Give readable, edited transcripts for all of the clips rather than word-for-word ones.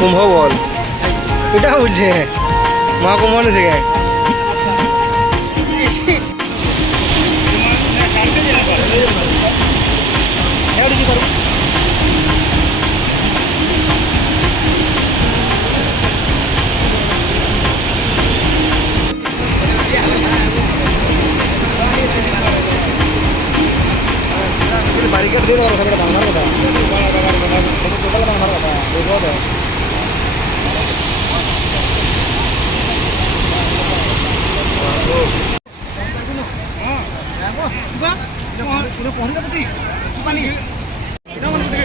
কুম্ভ বল এটা বলছে মহাকুম্ভ নেছে ব্যারিকেড দিয়ে দেওয়ার কথা এটা ভাঙার কথা টোটাল ভাঙার কথা দেখো তো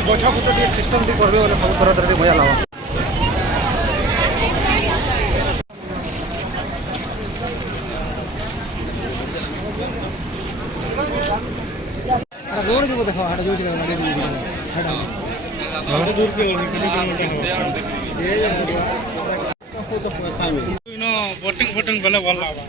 ଗଛ ଫୁଟ ଟିକେ ସିଷ୍ଟମ ଟିକେ କରିବେ ବୋଲେ ସବୁ ଥର ଟିକେ ମଜା ଲାଗ ରୋଡ ଯିବ ଦେଖ ହାଟ ଯୋଉଠି ବୋଟିଂ ଫୋଟିଂ ଗଲେ ଭଲ ଲାଗବା